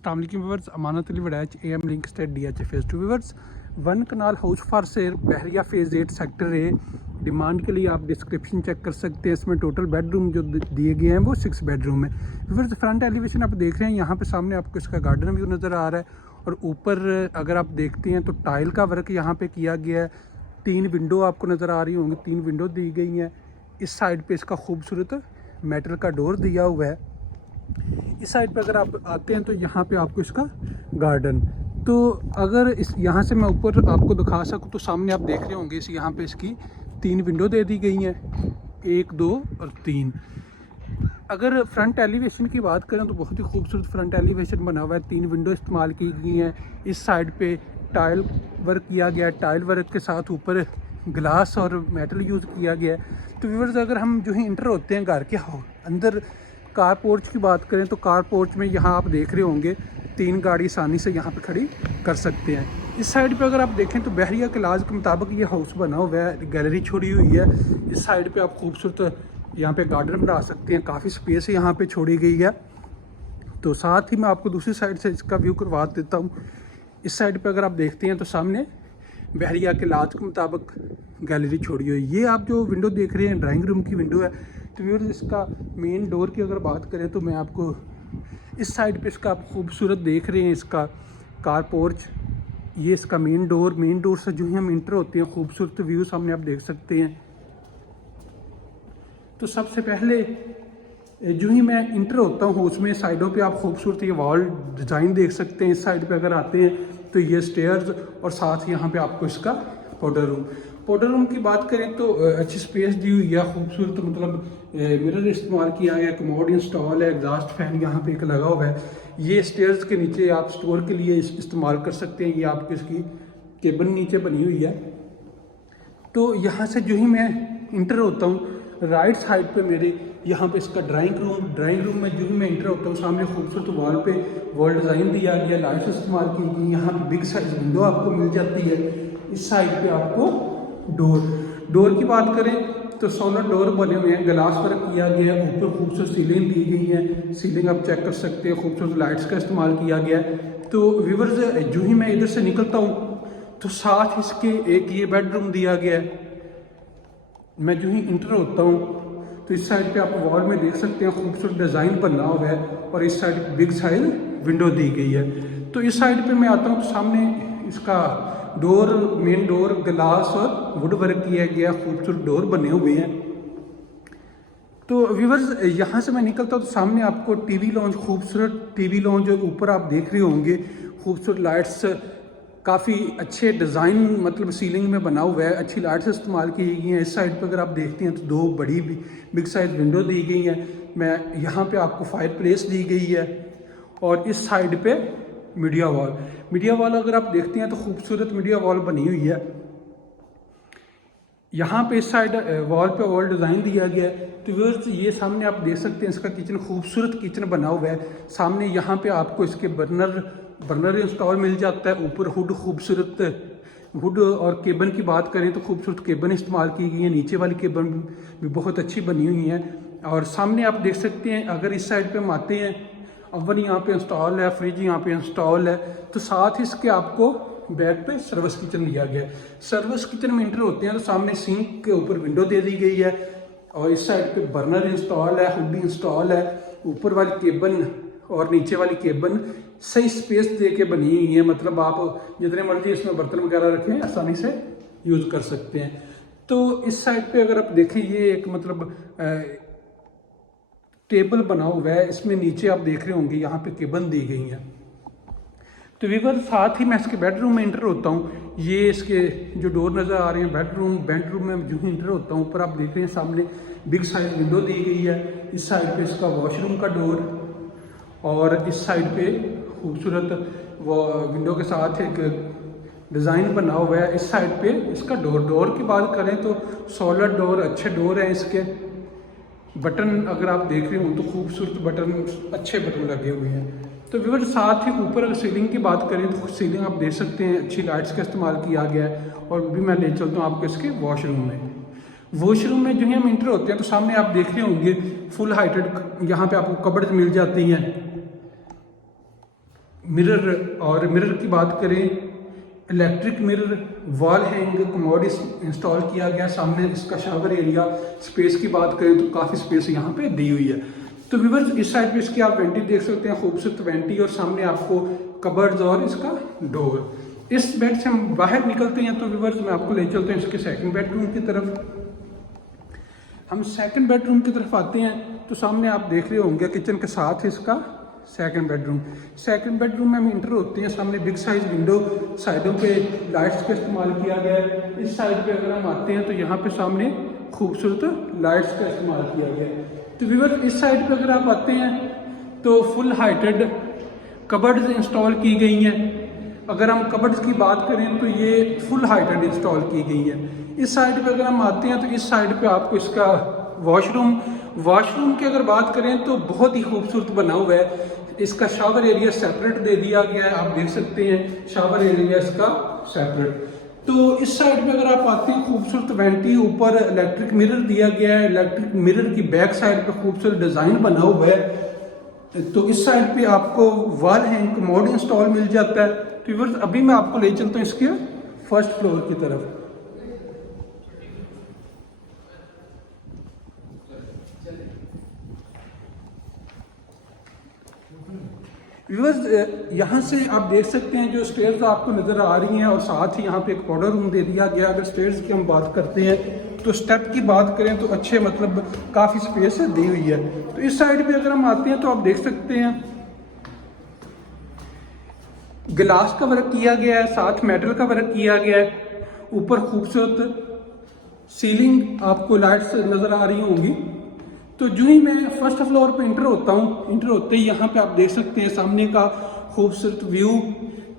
अस्सलाम वालेकुम viewers, Amanat Ali Waraich AM link state DH phase 2 viewers. 1 kanal house for sale Bahria phase 8 sector A. Demand के लिए आप डिस्क्रिप्शन चेक कर सकते हैं। इसमें टोटल बेडरूम जो दिए गए हैं वो 6 बेडरूम है व्यूअर्स। फ्रंट एलिवेशन आप देख रहे हैं, यहाँ पे सामने आपको इसका गार्डन व्यू नज़र आ रहा है। और ऊपर अगर आप देखते हैं तो टाइल का वर्क यहाँ पे किया गया है। 3 विंडो आपको नज़र आ रही होंगी, 3 विंडो दी गई हैं। इस साइड पे इसका खूबसूरत मेटल का डोर दिया हुआ है। इस साइड पे अगर आप आते हैं तो यहाँ पे आपको इसका गार्डन, तो अगर इस यहाँ से मैं ऊपर आपको दिखा सकूँ तो सामने आप देख रहे होंगे इस यहाँ पे इसकी 3 विंडो दे दी गई हैं, 1 2 और 3। अगर फ्रंट एलिवेशन की बात करें तो बहुत ही खूबसूरत फ्रंट एलिवेशन बना हुआ है। 3 विंडो इस्तेमाल की गई हैं। इस साइड पे टाइल वर्क किया गया है, टाइल वर्क के साथ ऊपर ग्लास और मेटल यूज़ किया गया है। तो व्यूअर्स, अगर हम जो ही इंटर होते हैं घर के अंदर, कार पोर्च की बात करें तो कार पोर्च में यहाँ आप देख रहे होंगे 3 गाड़ी आसानी से यहाँ पे खड़ी कर सकते हैं। इस साइड पे अगर आप देखें तो बहरिया के लाज के मुताबिक ये हाउस बना हुआ है, गैलरी छोड़ी हुई है। इस साइड पे आप खूबसूरत यहाँ पे गार्डन बना सकते हैं, काफ़ी स्पेस यहाँ पे छोड़ी गई है। तो साथ ही मैं आपको दूसरी साइड से इसका व्यू करवा देता हूँ। इस साइड पे अगर आप देखते हैं तो सामने बहरिया के लाज के मुताबिक गैलरी छोड़ी हुई है। ये आप जो विंडो देख रहे हैं ड्राइंग रूम की विंडो है। तो व्यूअर्स, इसका मेन डोर की अगर बात करें तो मैं आपको इस साइड पे इसका आप खूबसूरत देख रहे हैं इसका कार पोर्च। ये इसका मेन डोर से जो ही हम इंटर होते हैं खूबसूरत व्यू सामने आप देख सकते हैं। तो सबसे पहले जो ही मैं इंटर होता हूँ उसमें साइडों पे आप खूबसूरत ये वॉल डिज़ाइन देख सकते हैं। इस साइड पे अगर आते हैं तो ये स्टेयर्स और साथ ही यहाँ पे आपको इसका पाउडर रूम की बात करें तो अच्छी स्पेस दी हुई है, खूबसूरत मतलब मिरर इस्तेमाल किया गया, कमोड इंस्टॉल है, एग्जॉस्ट फैन यहाँ पे एक लगा हुआ है। ये स्टेयर्स के नीचे आप स्टोर के लिए इस्तेमाल कर सकते हैं। ये आपकी इसकी केबन नीचे बनी हुई है। तो यहाँ से जो ही मैं इंटर होता हूँ राइट साइड पे मेरे यहाँ पे इसका ड्राइंग रूम में जो ही मैं इंटर होता हूँ सामने खूबसूरत वॉल डिज़ाइन दिया गया, लाइट्स इस्तेमाल की गई। यहाँ पे बिग साइज विंडो आपको मिल जाती है। इस साइड पे आपको डोर की बात करें तो सोलर डोर बने हुए हैं, ग्लास वर्क किया गया है, ऊपर खूबसूरत सीलिंग दी गई है। सीलिंग आप चेक कर सकते हैं, खूबसूरत लाइट्स का इस्तेमाल किया गया है। तो व्यूअर्स, जो ही मैं इधर से निकलता हूँ तो साथ इसके एक ये बेडरूम दिया गया है। मैं जो ही इंटर होता हूँ तो इस साइड पे आप वॉल में देख सकते हैं खूबसूरत डिज़ाइन बना हुआ है और इस साइड बिग साइज विंडो दी गई है। तो इस साइड पे मैं आता हूँ तो सामने इसका मेन डोर ग्लास और वुड वर्क किया गया, खूबसूरत डोर बने हुए हैं। तो व्यूअर्स, यहाँ से मैं निकलता हूँ तो सामने आपको टीवी लॉन्च, खूबसूरत टीवी लॉन्च ऊपर आप देख रहे होंगे, खूबसूरत लाइट्स, काफ़ी अच्छे डिज़ाइन मतलब सीलिंग में बना हुआ है, अच्छी लाइट्स इस्तेमाल की गई हैं। इस साइड पे अगर आप देखते हैं तो 2 बड़ी बिग साइज विंडो दी गई हैं। मैं यहाँ पे आपको फायर प्लेस दी गई है और इस साइड पे मीडिया वॉल अगर आप देखते हैं तो खूबसूरत मीडिया वॉल बनी हुई है। यहाँ पे इस साइड वॉल पे वॉल डिज़ाइन दिया गया है। तो व्यूअर्स, ये सामने आप देख सकते हैं इसका किचन, खूबसूरत किचन बना हुआ है। सामने यहाँ पे आपको इसके बर्नर इंस्टॉल मिल जाता है। ऊपर खूबसूरत हुड और केबन की बात करें तो खूबसूरत केबन इस्तेमाल की गई है। नीचे वाली केबन भी बहुत अच्छी बनी हुई है। और सामने आप देख सकते हैं अगर इस साइड पे हम आते हैं, ओवन यहाँ पे इंस्टॉल है, फ्रिज यहाँ पे इंस्टॉल है। तो साथ इसके आपको बैक पे सर्विस किचन लिया गया है। सर्विस किचन में इंटर होते हैं तो सामने सिंक के ऊपर विंडो दे दी गई है और इस साइड पे बर्नर इंस्टॉल है, हुड इंस्टॉल है। ऊपर वाली केबन और नीचे वाली केबन सही स्पेस दे के बनी हुई है, मतलब आप जितने मर्जी इसमें बर्तन वगैरह रखें आसानी से यूज़ कर सकते हैं। तो इस साइड पे अगर आप देखें ये एक मतलब टेबल बना हुआ है, इसमें नीचे आप देख रहे होंगे यहाँ पे केबन दी गई है। तो व्यूअर, साथ ही मैं इसके बेडरूम में इंटर होता हूँ। ये इसके जो डोर नज़र आ रहे हैं बेडरूम में जो ही इंटर होता हूँ, ऊपर आप देख रहे हैं सामने बिग साइज विंडो दी गई है। इस साइड पे इसका वॉशरूम का डोर और इस साइड पे खूबसूरत विंडो के साथ एक डिज़ाइन बना हुआ है। इस साइड पे इसका डोर की बात करें तो सोलर डोर, अच्छे डोर हैं इसके। बटन अगर आप देख रहे हो तो खूबसूरत बटन, अच्छे बटन लगे हुए हैं। तो व्यूअर, साथ ही ऊपर अगर सीलिंग की बात करें तो सीलिंग आप देख सकते हैं अच्छी लाइट्स का इस्तेमाल किया गया है। और भी मैं ले चलता हूँ आपको इसके वॉशरूम में जो है हम इंटर होते हैं तो सामने आप देख रहे होंगे फुल हाइटेड यहाँ पे आपको कबर्ड मिल जाती हैं। मिरर, और मिरर की बात करें electric mirror, wall hang commode install किया गया। सामने इसका शावर एरिया, स्पेस की बात करें तो काफ़ी स्पेस यहाँ पे दी हुई है। तो व्यूअर्स इस साइड पे इसकी आप वेंटी देख सकते हैं, खूबसूरत वेंटी, और सामने आपको कबर्ड्स और इसका डोर। इस बेड से हम बाहर निकलते हैं तो व्यूअर्स मैं आपको ले चलते हैं इसके सेकंड बेडरूम की तरफ। हम सेकंड बेडरूम की तरफ आते हैं तो सामने आप देख रहे होंगे किचन के साथ इसका सेकंड बेडरूम। सेकंड बेडरूम में हम इंटर होते हैं, सामने बिग साइज विंडो, साइडों पे लाइट्स का इस्तेमाल किया गया है। इस साइड पे अगर हम आते हैं तो यहाँ पे सामने खूबसूरत लाइट्स का इस्तेमाल किया गया है। तो व्यूअर इस साइड पे अगर आप आते हैं तो फुल हाइटेड कबर्ड्स इंस्टॉल की गई हैं। अगर हम कबर्ड्स की बात करें तो ये फुल हाइटेड इंस्टॉल की गई है। इस साइड पे अगर हम आते हैं तो इस साइड पे आपको इसका वॉशरूम की अगर बात करें तो बहुत ही खूबसूरत बना हुआ है। इसका शावर एरिया सेपरेट दे दिया गया है, आप देख सकते हैं शावर एरिया इसका सेपरेट। तो इस साइड पे अगर आप आते हैं खूबसूरत वेंटी, ऊपर इलेक्ट्रिक मिरर दिया गया है। इलेक्ट्रिक मिरर की बैक साइड पे खूबसूरत डिजाइन बना हुआ है। तो इस साइड पे आपको वॉल हैंग कमोड इंस्टॉल मिल जाता है। तो व्यूअर्स अभी मैं आपको ले चलता हूँ इसके फर्स्ट फ्लोर की तरफ। व्यूअर्स यहाँ से आप देख सकते हैं जो स्टेयर्स आपको नज़र आ रही हैं, और साथ ही यहाँ पे एक पाउडर रूम दे दिया गया। अगर स्टेयर्स की हम बात करते हैं तो स्टेप की बात करें तो अच्छे मतलब काफ़ी स्पेस दी हुई है। तो इस साइड पे अगर हम आते हैं तो आप देख सकते हैं गिलास का वर्क किया गया है, साथ मेटल का वर्क किया गया है। ऊपर खूबसूरत सीलिंग आपको लाइट्स नज़र आ रही होंगी। तो जो ही मैं फर्स्ट फ्लोर पे इंटर होता हूँ, इंटर होते ही यहाँ पे आप देख सकते हैं सामने का खूबसूरत व्यू,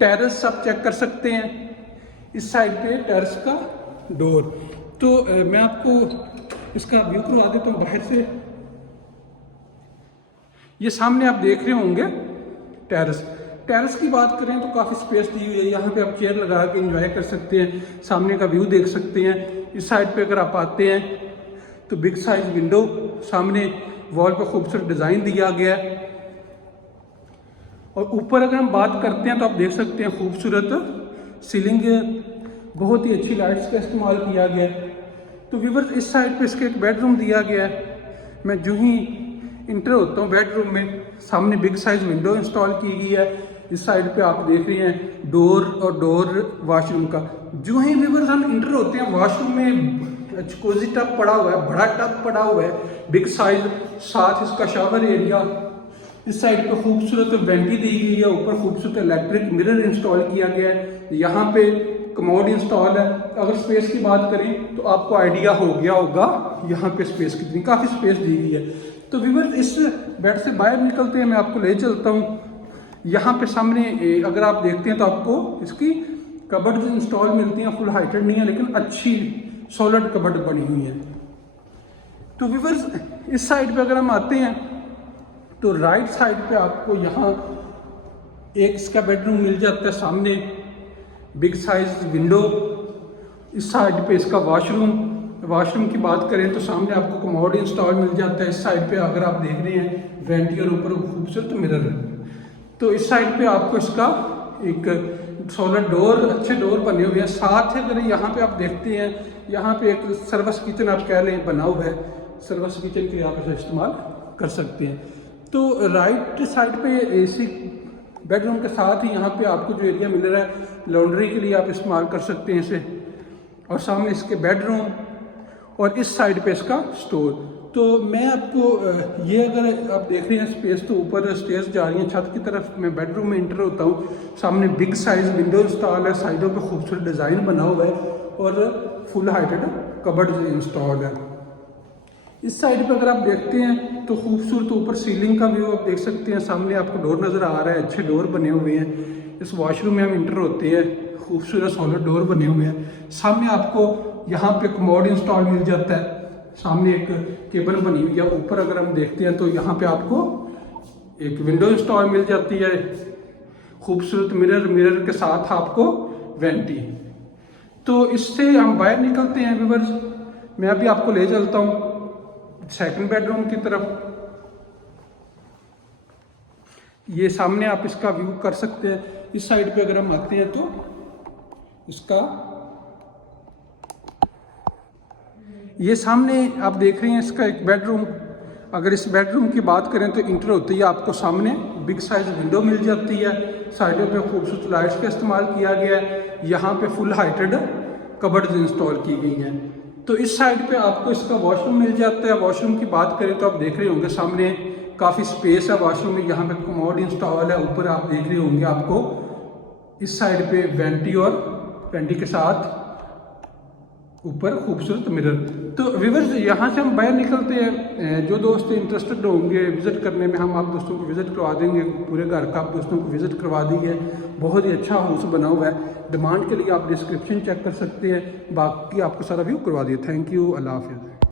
टेरेस आप चेक कर सकते हैं। इस साइड पे टेरेस का डोर। तो मैं आपको इसका व्यू करवा देता हूँ बाहर से। ये सामने आप देख रहे होंगे टेरेस की बात करें तो काफ़ी स्पेस दी हुई है। यहाँ पे आप चेयर लगा के एंजॉय कर सकते हैं, सामने का व्यू देख सकते हैं। इस साइड पे अगर आप आते हैं तो बिग साइज विंडो, सामने वॉल पे खूबसूरत डिज़ाइन दिया गया है। और ऊपर अगर हम बात करते हैं तो आप देख सकते हैं खूबसूरत सीलिंग, बहुत ही अच्छी लाइट्स का इस्तेमाल किया गया है। तो व्यूअर्स इस साइड पे इसके एक बेडरूम दिया गया है। मैं जो ही इंटर होता हूँ बेडरूम में, सामने बिग साइज विंडो इंस्टॉल की गई है। इस साइड पे आप देख रहे हैं डोर और डोर वॉशरूम का। जो ही व्यूअर्स हम इंटर होते हैं वॉशरूम में कोजी टब पड़ा हुआ है, बड़ा टब पड़ा हुआ है बिग साइज, साथ इसका शावर एरिया। इस साइड पे खूबसूरत वेंटी दी गई है, ऊपर खूबसूरत इलेक्ट्रिक मिरर इंस्टॉल किया गया है। यहाँ पे कमोड इंस्टॉल है। अगर स्पेस की बात करें तो आपको आइडिया हो गया होगा यहाँ पे स्पेस कितनी, काफ़ी स्पेस दी गई है। तो व्यूअर्स इस बेड से बाहर निकलते हैं, मैं आपको ले चलता हूँ। यहाँ पे सामने अगर आप देखते हैं तो आपको इसकी कबर्ड इंस्टॉल मिलती हैं, फुल हाइटेड नहीं है लेकिन अच्छी सॉलिड कबर्ड बनी हुई है। तो व्यूअर्स इस साइड पे अगर हम आते हैं तो राइट साइड पे आपको यहाँ एक इसका बेडरूम मिल जाता है, सामने बिग साइज विंडो। इस साइड पे इसका वॉशरूम की बात करें तो सामने आपको कमोड इंस्टॉल मिल जाता है। इस साइड पे अगर आप देख रहे हैं वेंटी और ऊपर खूबसूरत मिरर है। तो इस साइड पे आपको इसका एक सॉलिड डोर, अच्छे डोर बने हुए हैं। साथ ही अगर यहाँ पे आप देखते हैं यहाँ पे एक सर्विस किचन आप कह लें बना हुआ है, सर्विस किचन के आप इसे इस्तेमाल कर सकते हैं। तो राइट साइड पे एसी बेडरूम के साथ ही यहाँ पे आपको जो एरिया मिल रहा है लॉन्ड्री के लिए आप इस्तेमाल कर सकते हैं इसे, और सामने इसके बेडरूम और इस साइड पे इसका स्टोर। तो मैं आपको ये अगर आप देख रहे हैं स्पेस, तो ऊपर स्टेयर्स जा रही हैं छत की तरफ। मैं बेडरूम में इंटर होता हूँ, सामने बिग साइज विंडो इंस्टॉल है, साइडों पे खूबसूरत डिज़ाइन बना हुआ है और फुल हाइटेड कबर्ड इंस्टॉल है। इस साइड पे अगर आप देखते हैं तो खूबसूरत ऊपर सीलिंग का व्यू आप देख सकते हैं। सामने आपको डोर नज़र आ रहा है, अच्छे डोर बने हुए हैं। इस वॉशरूम में हम इंटर होते हैं, खूबसूरत सॉलिड डोर बने हुए हैं। सामने आपको यहाँ पे कमोड इंस्टॉल मिल जाता है, सामने एक केबल बनी हुई है। ऊपर अगर हम देखते हैं तो यहाँ पे आपको एक विंडो इंस्टॉल मिल जाती है, खूबसूरत मिरर के साथ आपको वेंटी। तो इससे हम बाहर निकलते हैं व्यूअर्स, मैं अभी आपको ले चलता हूँ सेकंड बेडरूम की तरफ। ये सामने आप इसका व्यू कर सकते हैं। इस साइड पे अगर हम आते हैं तो इसका ये सामने आप देख रहे हैं इसका एक बेडरूम। अगर इस बेडरूम की बात करें तो इंटर होती है आपको सामने बिग साइज विंडो मिल जाती है। साइडों पे खूबसूरत लाइट्स का इस्तेमाल किया गया है। यहाँ पे फुल हाइटेड कबर्ड्स इंस्टॉल की गई हैं। तो इस साइड पे आपको इसका वॉशरूम मिल जाता है। वॉशरूम की बात करें तो आप देख रहे होंगे सामने काफ़ी स्पेस है वॉशरूम में। यहाँ पे कमोड इंस्टॉल है। ऊपर आप देख रहे होंगे आपको इस साइड पे वेंटी और वेंटी के साथ ऊपर खूबसूरत मिरर। तो व्यूअर्स यहाँ से हम बाहर निकलते हैं। जो दोस्त इंटरेस्टेड होंगे विज़िट करने में, हम आप दोस्तों को विज़िट करवा देंगे। पूरे घर का आप दोस्तों को विज़िट करवा देंगे। बहुत ही अच्छा हाउस बना हुआ है। डिमांड के लिए आप डिस्क्रिप्शन चेक कर सकते हैं। बाकी आपको सारा व्यू करवा दिया। थैंक यू, अल्लाह हाफिज़।